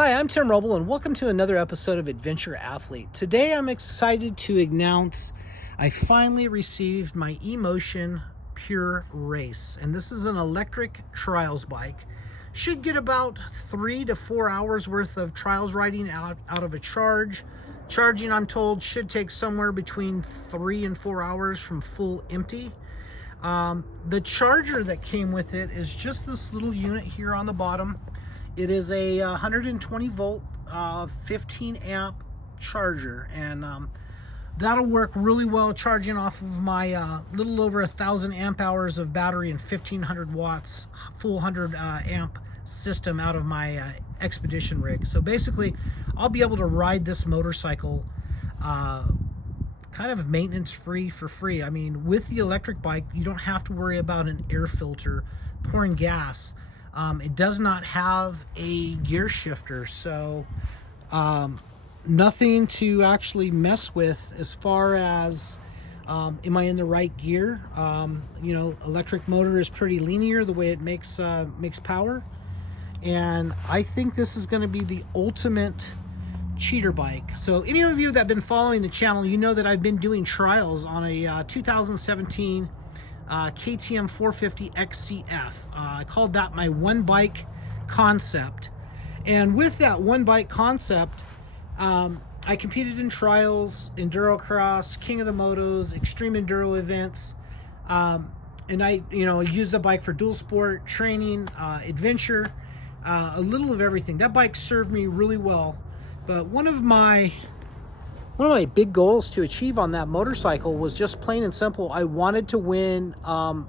Hi, I'm Tim Roble, and welcome to another episode of Adventure Athlete. Today I'm excited to announce I finally received my eMotion Pure Race, and this is an electric trials bike. Should get about 3 to 4 hours worth of trials riding out of a charge. Charging, I'm told, should take somewhere between 3 and 4 hours from full empty. The charger that came with it is just this little unit here on the bottom. It is a 120 volt, 15 amp charger, and that'll work really well charging off of my little over 1,000 amp hours of battery and 1,500 watts full 100 amp system out of my Expedition rig. So basically, I'll be able to ride this motorcycle kind of maintenance free for free. I mean, with the electric bike, you don't have to worry about an air filter pouring gas. It does not have a gear shifter, so nothing to actually mess with as far as am I in the right gear. You know, electric motor is pretty linear the way it makes power, and I think this is going to be the ultimate cheater bike. So any of you that have been following the channel, you know that I've been doing trials on a 2017 KTM 450 XCF. I called that my one bike concept, and with that one bike concept, I competed in trials, enduro cross, king of the motos, extreme enduro events, and I used the bike for dual sport training, adventure, a little of everything. That bike served me really well, but one of my big goals to achieve on that motorcycle was just plain and simple. I wanted to win an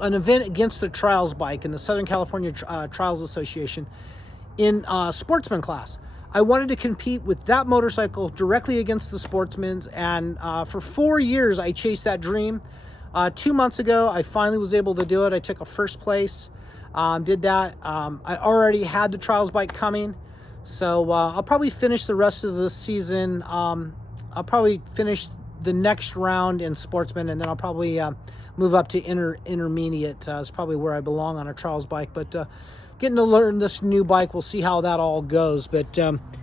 event against the trials bike in the Southern California Trials Association in sportsman class. I wanted to compete with that motorcycle directly against the sportsmen's, and for 4 years I chased that dream. 2 months ago, I finally was able to do it. I took a first place, did that. I already had the trials bike coming. So I'll probably finish the rest of this season. I'll probably finish the next round in sportsman, and then I'll probably move up to intermediate. It's probably where I belong on a trials bike. But getting to learn this new bike, we'll see how that all goes. But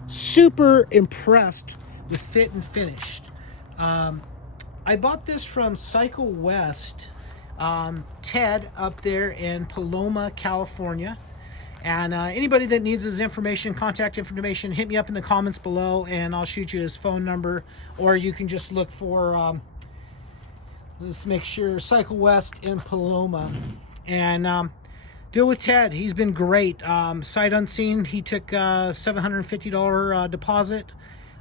super impressed with fit and finished. I bought this from Cycle West, Ted up there in Paloma, California. And anybody that needs his information, contact information, hit me up in the comments below, and I'll shoot you his phone number. Or you can just look for, let's make sure, Cycle West in Paloma. And deal with Ted. He's been great. Sight unseen, he took a $750 deposit.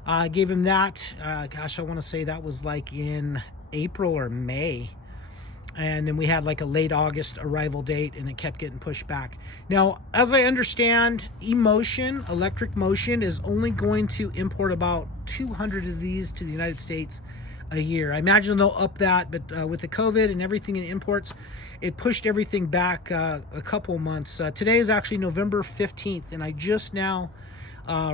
I gave him that. Gosh, I want to say that was like in April or May. And then we had like a late August arrival date, and it kept getting pushed back. Now, as I understand, eMotion, Electric Motion, is only going to import about 200 of these to the United States a year. I imagine they'll up that, but with the COVID and everything in imports, it pushed everything back a couple months. Today is actually November 15th, and I just now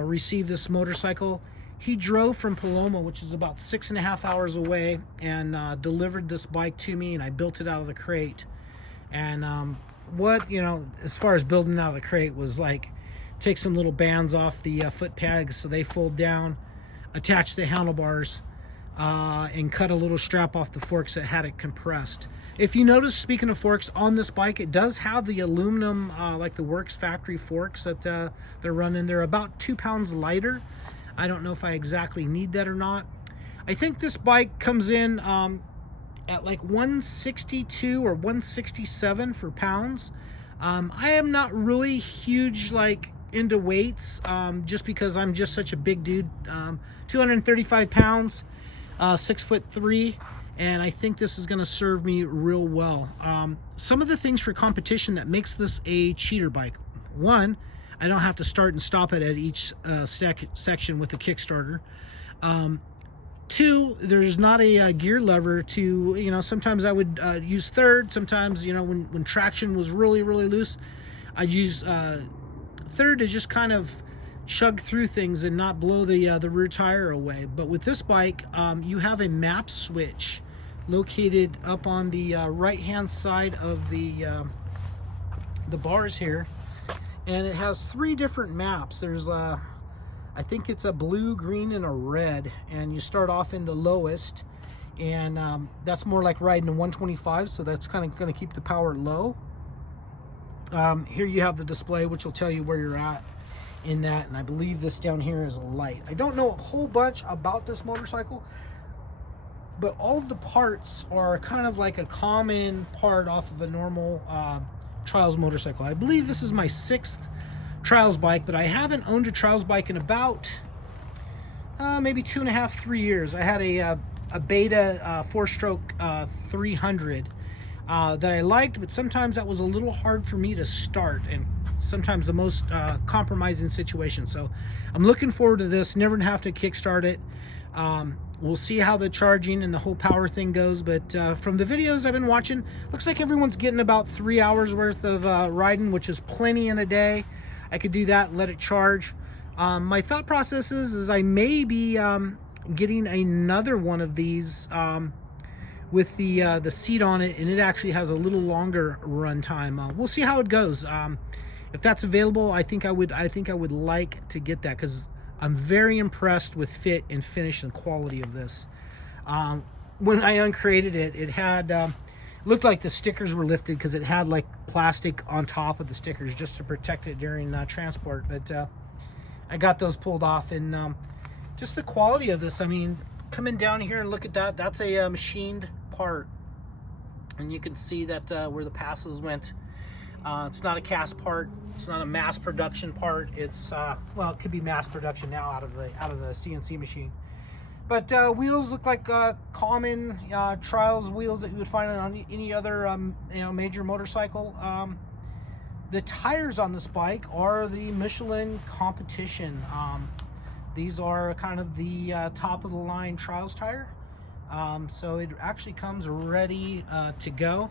received this motorcycle. He drove from Paloma, which is about 6.5 hours away, and delivered this bike to me, and I built it out of the crate. And as far as building out of the crate was like, take some little bands off the foot pegs so they fold down, attach the handlebars, and cut a little strap off the forks that had it compressed. If you notice, speaking of forks, on this bike, it does have the aluminum, like the Works factory forks that they're running. They're about 2 pounds lighter. I don't know if I exactly need that or not. I think this bike comes in at like 162 or 167 for pounds. I am not really huge into weights, just because I'm just such a big dude. 235 pounds, 6'3", and I think this is going to serve me real well. Some of the things for competition that makes this a cheater bike: one, I don't have to start and stop it at each section with the Kickstarter. Two, there's not a gear lever to, sometimes I would use third. Sometimes, when traction was really, really loose, I'd use third to just kind of chug through things and not blow the rear tire away. But with this bike, you have a map switch located up on the right-hand side of the bars here. and it has 3 different maps. There's I think it's a blue, green, and a red, and you start off in the lowest, and that's more like riding a 125, so that's kind of going to keep the power low. Here you have the display, which will tell you where you're at in that, and I believe this down here is a light. I don't know a whole bunch about this motorcycle, but all of the parts are kind of like a common part off of a normal trials motorcycle. I believe this is my 6th trials bike, but I haven't owned a trials bike in about maybe 2.5, 3 years. I had a Beta 4-stroke 300 that I liked, but sometimes that was a little hard for me to start, and sometimes the most compromising situation. So I'm looking forward to this. Never have to kickstart it. We'll see how the charging and the whole power thing goes, but from the videos I've been watching, looks like everyone's getting about 3 hours worth of riding, which is plenty in a day. I could do that, let it charge. My thought process is I may be getting another one of these with the seat on it, and it actually has a little longer run time. We'll see how it goes. If that's available, I think I would like to get that, because I'm very impressed with fit and finish and quality of this. When I uncrated it, it had looked like the stickers were lifted, because it had like plastic on top of the stickers just to protect it during transport, but I got those pulled off. And just the quality of this, I mean, coming down here and look at that, that's a machined part, and you can see that where the passes went. It's not a cast part, it's not a mass production part. It's well, it could be mass production now out of the CNC machine. But wheels look like common trials wheels that you would find on any other major motorcycle. The tires on this bike are the Michelin competition. These are kind of the top of the line trials tire. So it actually comes ready to go.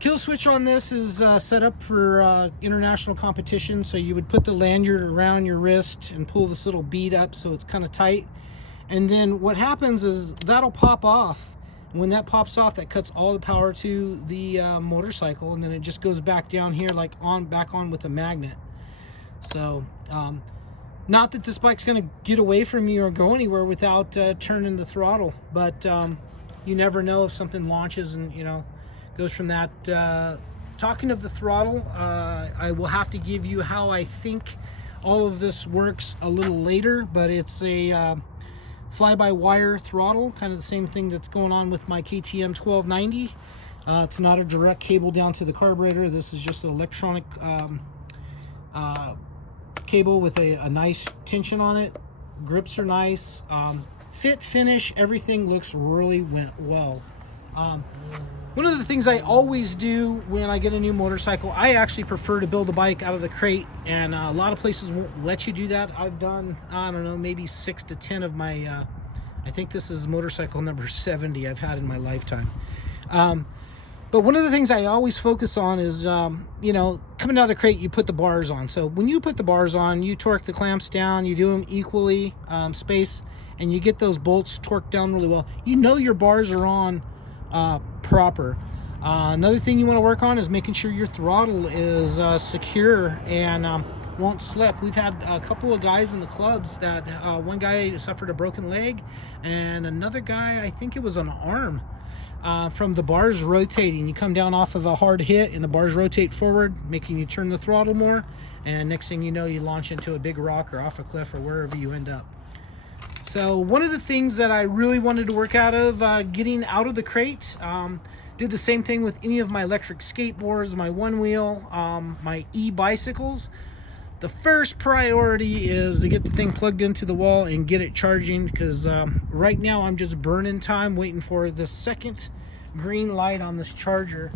Kill switch on this is set up for international competition. So you would put the lanyard around your wrist and pull this little bead up so it's kind of tight. And then what happens is that'll pop off. When that pops off, that cuts all the power to the motorcycle, and then it just goes back down here, like back on with a magnet. So not that this bike's going to get away from you or go anywhere without turning the throttle, but you never know if something launches and goes from that. Talking of the throttle, I will have to give you how I think all of this works a little later, but it's a fly-by-wire throttle, kind of the same thing that's going on with my KTM 1290. It's not a direct cable down to the carburetor. This is just an electronic cable with a nice tension on it. Grips are nice. Fit, finish, everything looks really well. One of the things I always do when I get a new motorcycle, I actually prefer to build a bike out of the crate, and a lot of places won't let you do that. I've done, I don't know, maybe 6 to 10 of my, I think this is motorcycle number 70 I've had in my lifetime. But one of the things I always focus on is, coming out of the crate, you put the bars on. So when you put the bars on, you torque the clamps down, you do them equally spaced, and you get those bolts torqued down really well. Your bars are on proper. Another thing you want to work on is making sure your throttle is secure and won't slip. We've had a couple of guys in the clubs that one guy suffered a broken leg, and another guy, I think it was an arm, from the bars rotating. You come down off of a hard hit and the bars rotate forward, making you turn the throttle more, and next thing you know, you launch into a big rock or off a cliff or wherever you end up. So one of the things that I really wanted to work out of getting out of the crate, did the same thing with any of my electric skateboards, my one wheel, my e-bicycles. The first priority is to get the thing plugged into the wall and get it charging, because right now I'm just burning time waiting for the second green light on this charger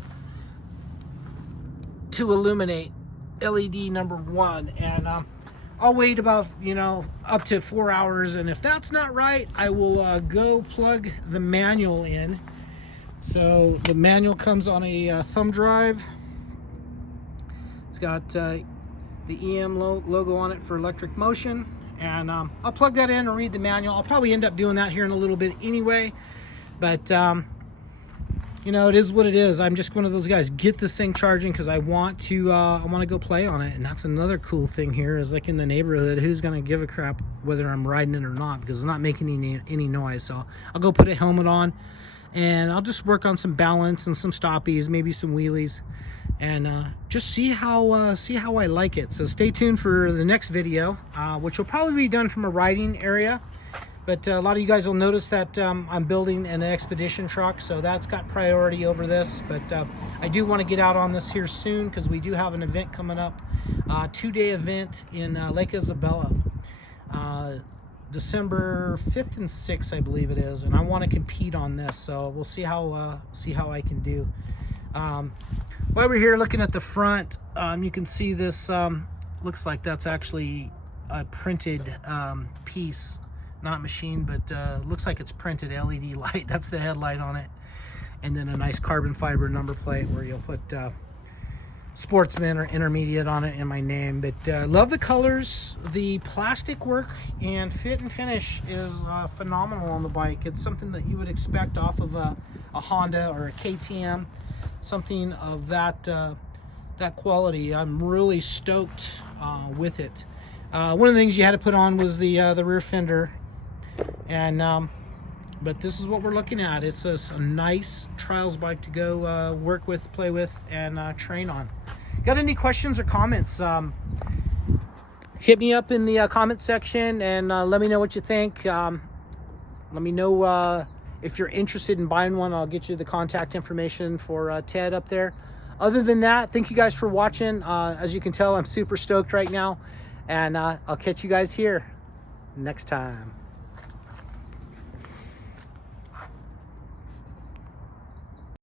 to illuminate, LED number 1, and I'll wait about up to 4 hours, and if that's not right, I will go plug the manual in. So the manual comes on a thumb drive. It's got the EM logo on it for electric motion, and I'll plug that in and read the manual. I'll probably end up doing that here in a little bit anyway, but You know, it is what it is. I'm just one of those guys. Get this thing charging because I want to go play on it. And that's another cool thing here is like in the neighborhood, who's gonna give a crap whether I'm riding it or not, because it's not making any noise. So I'll go put a helmet on and I'll just work on some balance and some stoppies, maybe some wheelies, and just see how I like it. So stay tuned for the next video, which will probably be done from a riding area. But a lot of you guys will notice that I'm building an expedition truck, so that's got priority over this. But I do want to get out on this here soon because we do have an event coming up, 2-day event in Lake Isabella, December 5th and 6th, I believe it is, and I want to compete on this. So we'll see how I can do. While we're here looking at the front, you can see this. Looks like that's actually a printed piece. Not machine, but looks like it's printed LED light. That's the headlight on it, and then a nice carbon fiber number plate where you'll put sportsman or intermediate on it and my name. But love the colors. The plastic work and fit and finish is phenomenal on the bike. It's something that you would expect off of a Honda or a KTM, something of that quality. I'm really stoked with it. One of the things you had to put on was the rear fender. And but this is what we're looking at. It's a nice trials bike to go work with, play with, and train on. Got any questions or comments? Hit me up in the comment section and let me know what you think. Let me know if you're interested in buying one. I'll get you the contact information for Ted up there. Other than that, thank you guys for watching. As you can tell, I'm super stoked right now, and I'll catch you guys here next time.